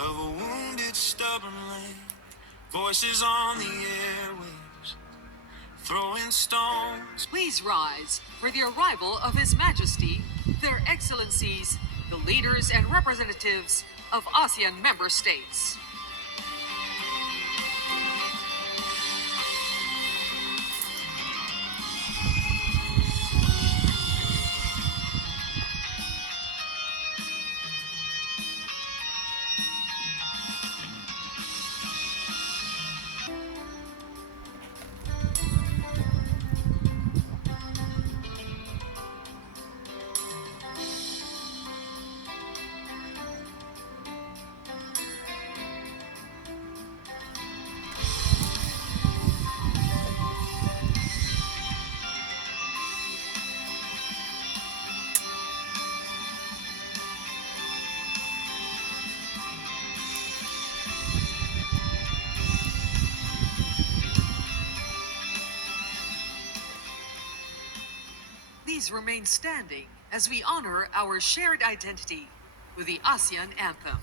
of a wounded, stubborn land. Voices on the airwaves, throwing stones. Please rise for the arrival of His Majesty, their Excellencies, the leaders and representatives of ASEAN member states. Please remain standing as we honor our shared identity with the ASEAN anthem.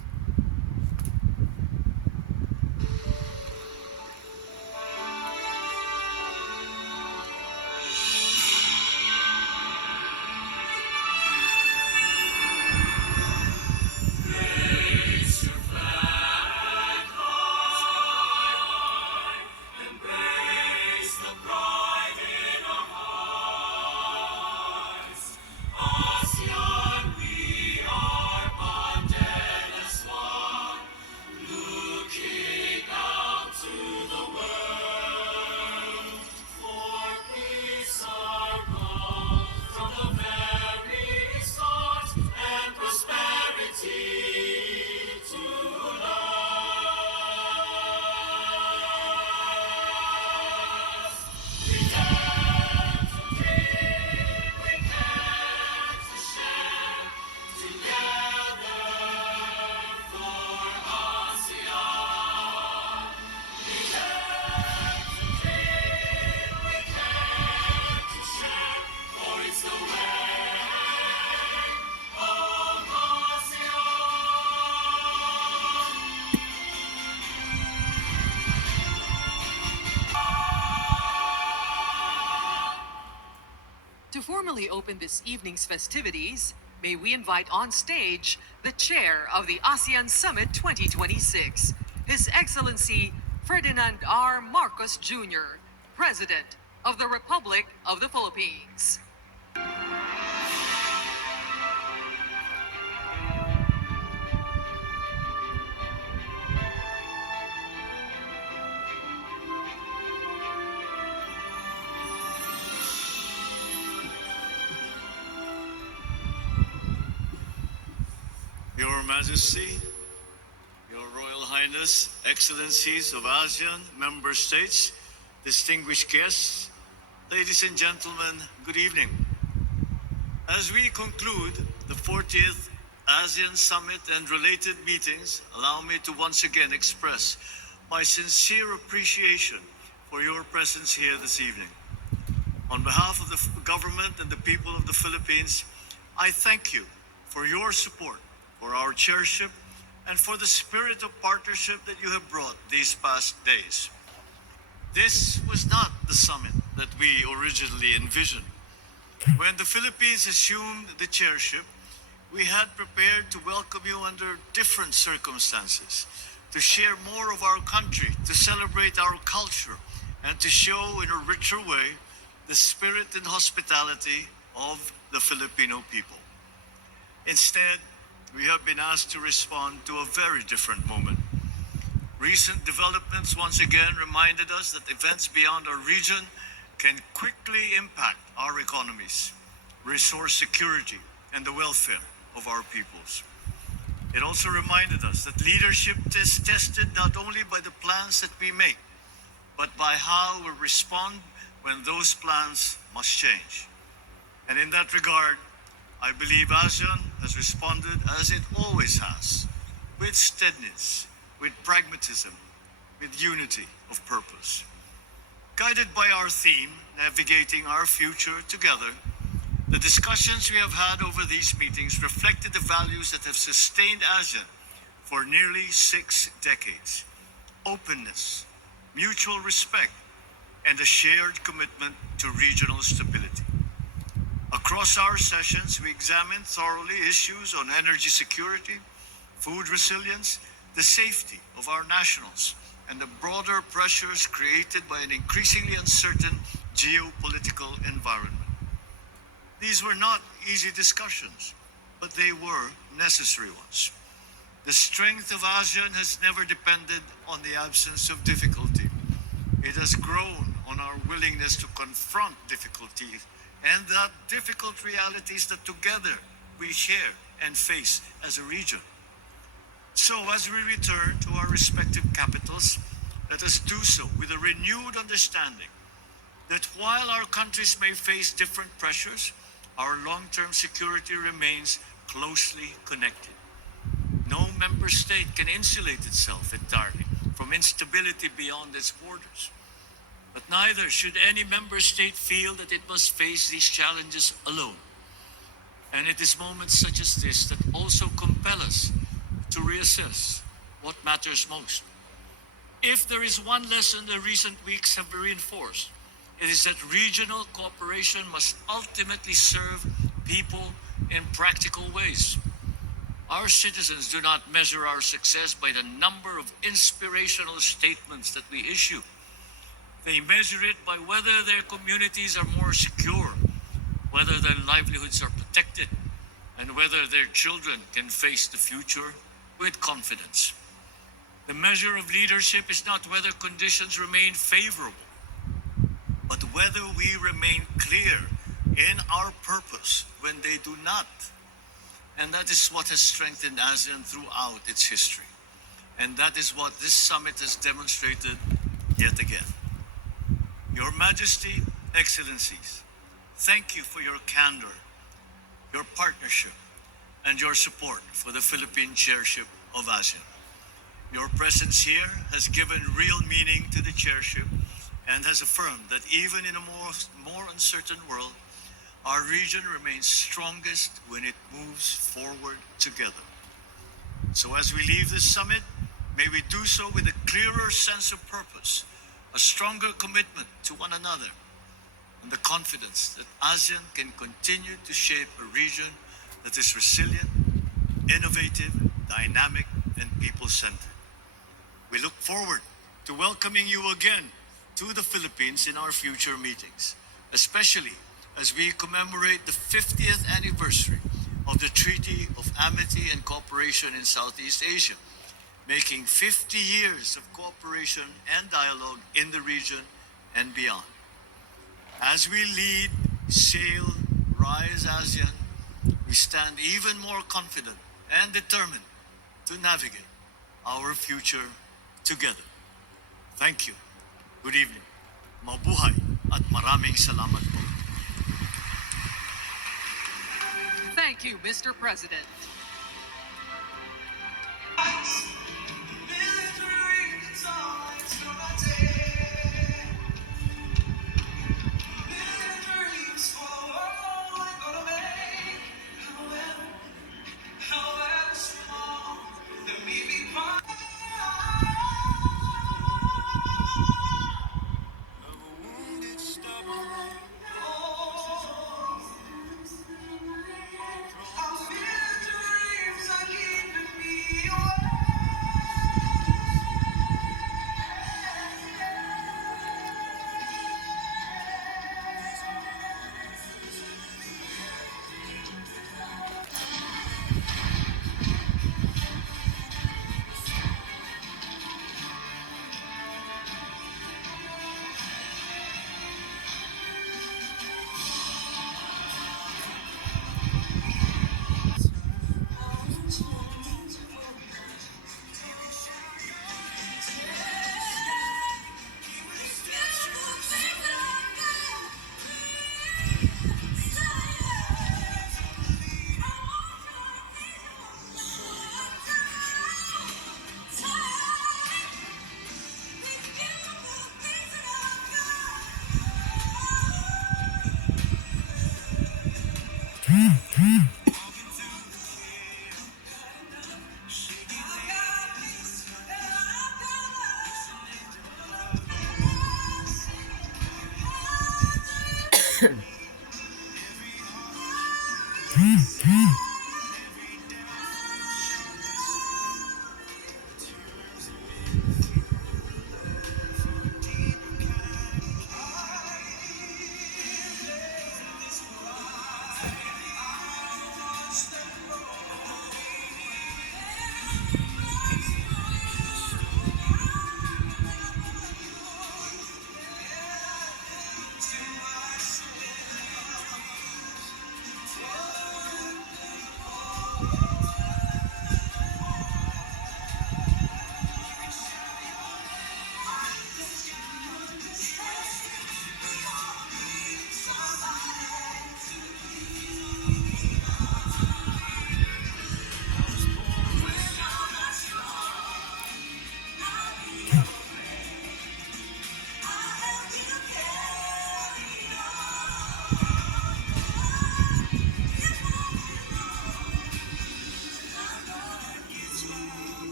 To formally open this evening's festivities, may we invite on stage the chair of the ASEAN Summit 2026, His Excellency Ferdinand R. Marcos Jr., President of the Republic of the Philippines. Your Majesty, Your Royal Highness, Excellencies of ASEAN member states, distinguished guests, ladies and gentlemen, good evening. As we conclude the 40th ASEAN Summit and related meetings, allow me to once again express my sincere appreciation for your presence here this evening. On behalf of the government and the people of the Philippines, I thank you for your support for our chairship and for the spirit of partnership that you have brought these past days. This was not the summit that we originally envisioned. When the Philippines assumed the chairship, we had prepared to welcome you under different circumstances, to share more of our country, to celebrate our culture, and to show in a richer way the spirit and hospitality of the Filipino people. Instead, we have been asked to respond to a very different moment. Recent developments once again reminded us that events beyond our region can quickly impact our economies, resource security, and the welfare of our peoples. It also reminded us that leadership is tested not only by the plans that we make, but by how we respond when those plans must change. And in that regard, I believe ASEAN has responded as it always has, with steadiness, with pragmatism, with unity of purpose. Guided by our theme, Navigating Our Future Together, the discussions we have had over these meetings reflected the values that have sustained ASEAN for nearly 6 decades. Openness, mutual respect, and a shared commitment to regional stability. Across our sessions, we examined thoroughly issues on energy security, food resilience, the safety of our nationals, and the broader pressures created by an increasingly uncertain geopolitical environment. These were not easy discussions, but they were necessary ones. The strength of ASEAN has never depended on the absence of difficulty. It has grown on our willingness to confront difficulties and the difficult realities that together we share and face as a region. So, as we return to our respective capitals, let us do so with a renewed understanding that while our countries may face different pressures, our long-term security remains closely connected. No member state can insulate itself entirely from instability beyond its borders. But neither should any member state feel that it must face these challenges alone. And it is moments such as this that also compel us to reassess what matters most. If there is one lesson the recent weeks have reinforced, it is that regional cooperation must ultimately serve people in practical ways. Our citizens do not measure our success by the number of inspirational statements that we issue. They measure it by whether their communities are more secure, whether their livelihoods are protected, and whether their children can face the future with confidence. The measure of leadership is not whether conditions remain favorable, but whether we remain clear in our purpose when they do not. And that is what has strengthened ASEAN throughout its history. And that is what this summit has demonstrated yet again. Your Majesty, Excellencies, thank you for your candor, your partnership, and your support for the Philippine chairship of ASEAN. Your presence here has given real meaning to the chairship and has affirmed that even in a more uncertain world, our region remains strongest when it moves forward together. So as we leave this summit, may we do so with a clearer sense of purpose, a stronger commitment to one another, and the confidence that ASEAN can continue to shape a region that is resilient, innovative, dynamic, and people-centered. We look forward to welcoming you again to the Philippines in our future meetings, especially as we commemorate the 50th anniversary of the Treaty of Amity and Cooperation in Southeast Asia, making 50 years of cooperation and dialogue in the region and beyond. As we lead, sail, rise ASEAN, we stand even more confident and determined to navigate our future together. Thank you. Good evening. Mabuhay at maraming salamat po. Thank you, Mr. President.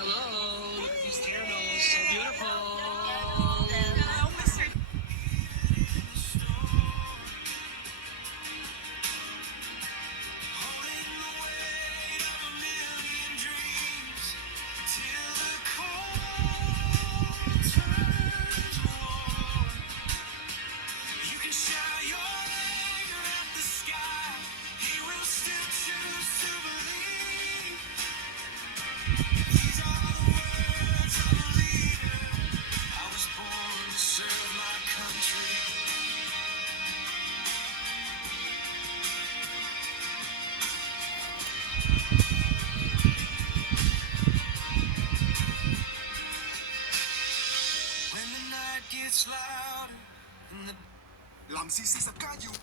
Hello, look at these candles, so beautiful. When the night gets louder and the Lamsisi sa kayo.